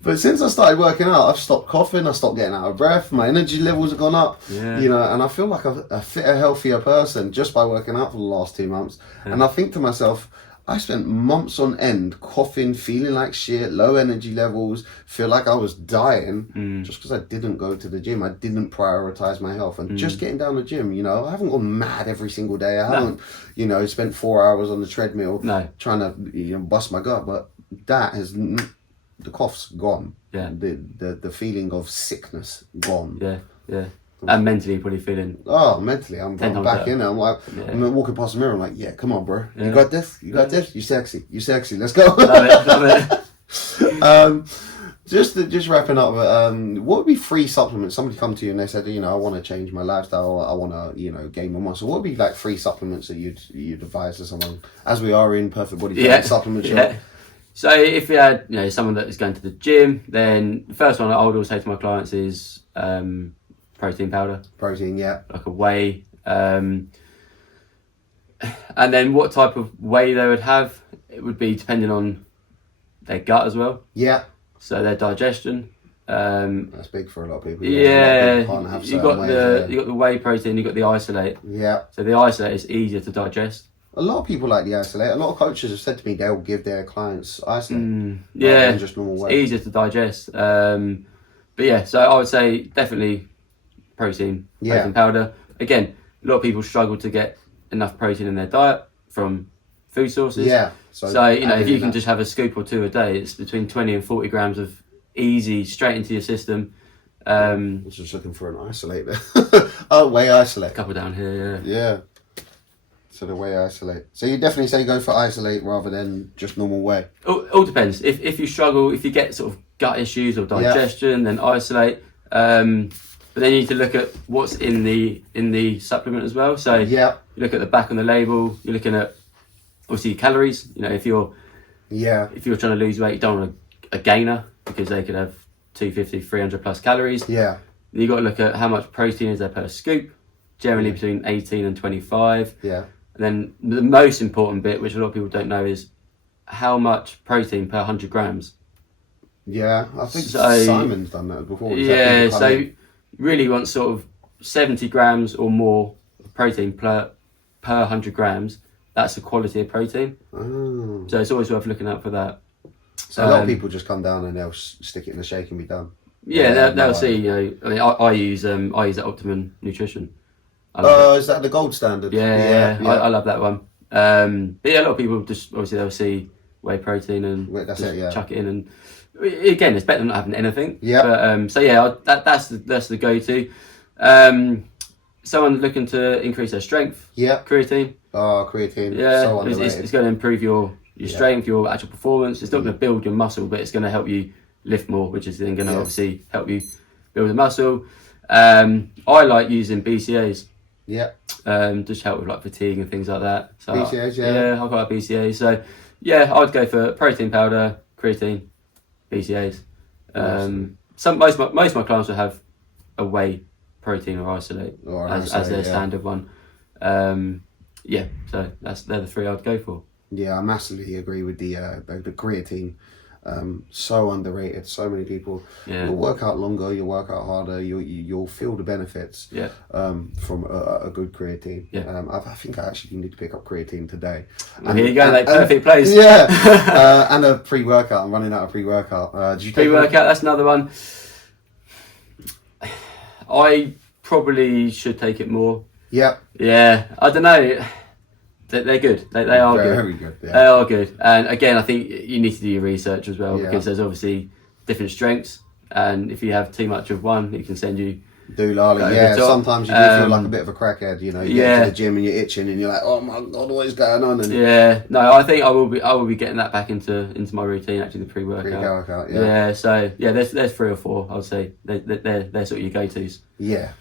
But since I started working out, I've stopped coughing. I stopped getting out of breath. My energy levels have gone up. Yeah. You know, and I feel like a fitter, healthier person just by working out for the last 2 months. Yeah. And I think to myself, I spent months on end coughing, feeling like shit, low energy levels, feel like I was dying just because I didn't go to the gym. I didn't prioritize my health. And just getting down the gym, you know, I haven't gone mad every single day. I haven't, you know, spent 4 hours on the treadmill trying to bust my gut. But that has, the cough's gone. Yeah. The feeling of sickness gone. Yeah, yeah. And mentally, you're probably feeling. Oh, mentally, I'm back in there. I'm like, I'm walking past the mirror. I'm like, yeah, come on, bro. You got this. You got this. You sexy. Let's go. Love it. Just wrapping up, what would be free supplements? Somebody come to you and they said, I want to change my lifestyle, I want to, gain more muscle. What would be like free supplements that you'd advise to someone, as we are in Perfect Body Fitness supplement shop? So if you had, someone that is going to the gym, then the first one I would always say to my clients is protein powder. Protein, yeah. Like a whey. And then what type of whey they would have, it would be depending on their gut as well. Yeah. So their digestion. That's big for a lot of people. Yeah, you got the whey protein, you got the isolate. Yeah. So the isolate is easier to digest. A lot of people like the isolate. A lot of coaches have said to me they'll give their clients isolate. Yeah, just normal whey. It's easier to digest. But yeah, so I would say definitely protein powder. Again, a lot of people struggle to get enough protein in their diet from food sources. Yeah. So if you can just have a scoop or two a day, it's between 20 and 40 grams of easy straight into your system. I was just looking for an isolate there. Oh, whey isolate. A couple down here, yeah. So the whey isolate. So you definitely say go for isolate rather than just normal whey. All depends. If you struggle, if you get sort of gut issues or digestion, then isolate. But then you need to look at what's in the supplement as well. So you look at the back on the label. You're looking at obviously calories. If you're trying to lose weight, you don't want a gainer because they could have 250, 300 plus calories. Yeah. Then you got to look at how much protein is there per scoop. Generally between 18 and 25. Yeah. And then the most important bit, which a lot of people don't know, is how much protein per 100 grams. Yeah, I think Simon's done that before. Yeah, so really you want sort of 70 grams or more of protein per 100 grams. That's the quality of protein. Oh. So it's always worth looking out for that. So a lot of people just come down and they'll stick it in the shake and be done. Yeah, they'll see. I use that Optimum Nutrition. Is that the gold standard? Yeah. I love that one. But yeah, a lot of people just obviously they'll see whey protein and chuck it in, and again, it's better than not having anything. Yeah. But that's the go-to. Someone looking to increase their strength. Yeah. Creatine. Oh, creatine. Yeah. So it's going to improve your strength, your actual performance. It's not going to build your muscle, but it's going to help you lift more, which is then going to obviously help you build the muscle. I like using BCAAs. Yeah. Just help with like fatigue and things like that. So BCAAs, yeah, I've got a BCAAs. So yeah, I'd go for protein powder, creatine, BCAAs. Most of my clients will have a whey protein or isolate as their standard one. So they're the three I'd go for. Yeah, I massively agree with the creatine. So underrated. So many people. Yeah. You'll work out longer. You'll work out harder. You'll feel the benefits. Yeah. From a good creatine. Yeah. I think I actually need to pick up creatine today. Well, here you go, perfect place. Yeah. And a pre-workout. I'm running out of pre-workout. Did you take pre-workout? That's another one. I probably should take it more. Yeah. Yeah. I don't know. They're good. They are good. Very good. Yeah. They are good. And again, I think you need to do your research as well because there's obviously different strengths. And if you have too much of one, it can send you. Sometimes you do feel like a bit of a crackhead. You get to the gym and you're itching and you're like, oh my god, what is going on? And I think I will be getting that back into my routine. Actually, the pre-workout. So there's 3 or 4. I would say they're sort of your go-tos. Yeah.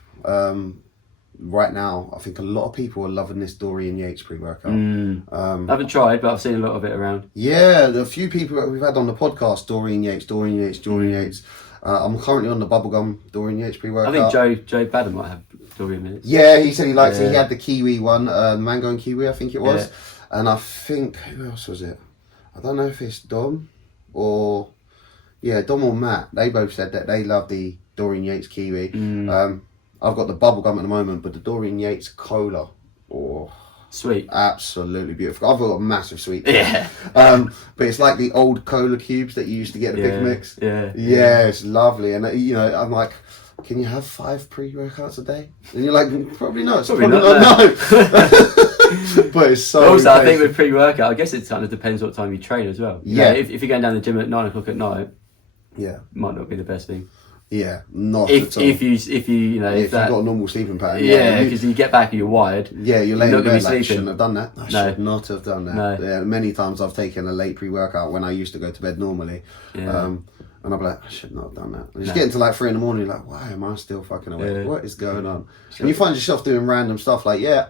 Right now, I think a lot of people are loving this Dorian Yates pre-workout. I haven't tried, but I've seen a lot of it around. Yeah, the few people that we've had on the podcast, Dorian Yates. I'm currently on the bubblegum Dorian Yates pre-workout. I think Joe Badden might have Dorian Yates. Yeah, he said he likes it. He had the kiwi one, mango and kiwi, I think it was. Yeah. And I think, who else was it? I don't know if it's Dom or Matt. They both said that they love the Dorian Yates kiwi. I've got the bubblegum at the moment, but the Dorian Yates cola, sweet, absolutely beautiful. I've got a massive sweet tooth. Yeah. But it's like the old cola cubes that you used to get the big mix. Yeah, it's lovely. And I'm like, can you have 5 pre-workouts a day? And you're like, probably not. It's probably not. No. But it's so. Also, I think with pre-workout, I guess it kind of depends what time you train as well. Yeah. If you're going down the gym at 9 o'clock at night, yeah, might not be the best thing. Yeah, not If at all. if you know if if that you've got a normal sleeping pattern, yeah, because you get back and you're wired. yeah, you're laying not in gonna bed be like, I sleeping. shouldn't have done that. I should not have done that. No. Yeah, many times I've taken a late pre-workout when I used to go to bed normally. Yeah. And I'll be like, I should not have done that. And just getting to like 3 a.m, you're like, why am I still fucking awake? Yeah. What is going on? And you find yourself doing random stuff like, yeah,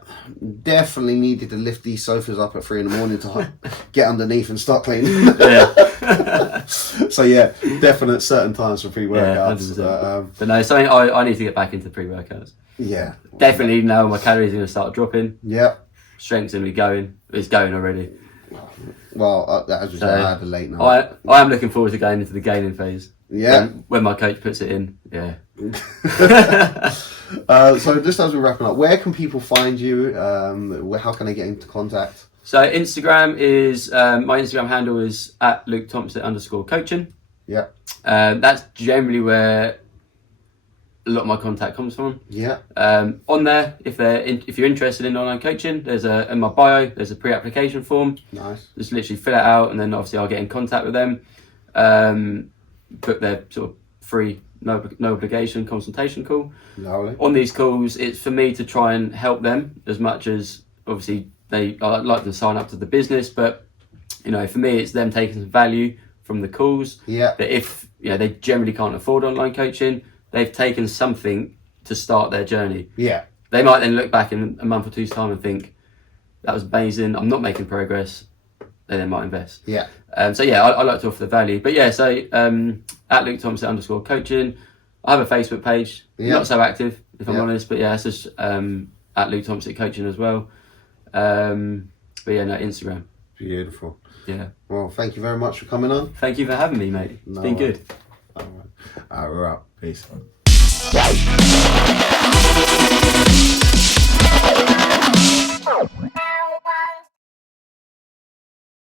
definitely needed to lift these sofas up at 3 a.m. to get underneath and start cleaning. Yeah. So yeah, definite certain times for pre-workouts. Yeah, but no, something I need to get back into pre-workouts. Yeah. Definitely now my calories are going to start dropping. Yeah. Strength's going to be going. It's going already. Well, as you said, I had a late night. I am looking forward to going into the gaining phase. Yeah. When my coach puts it in. Yeah. So just as we're wrapping up, where can people find you? How can they get into contact? So Instagram is my Instagram handle is at @LukeTomsett_coaching. Yeah. That's generally where a lot of my contact comes from. Yeah. On there, if you're interested in online coaching, there's in my bio there's a pre-application form. Nice. Just literally fill it out, and then obviously I'll get in contact with them. Book their sort of free, no obligation consultation call. Lovely. On these calls, it's for me to try and help them as much as obviously I'd like them to sign up to the business, but you know, for me, it's them taking some value from the calls. Yeah. That if they generally can't afford online coaching, they've taken something to start their journey. Yeah. They might then look back in a month or two's time and think, that was amazing, I'm not making progress, then they might invest. Yeah. So yeah, I like to offer the value. But yeah, so at @LukeTomsett_coaching. I have a Facebook page, not so active if I'm honest, but yeah, it's just at Luke Tomsett Coaching as well. But yeah, no, Instagram. Beautiful. Yeah. Well, thank you very much for coming on. Thank you for having me, mate. It's been good. All right, we're out. Peace.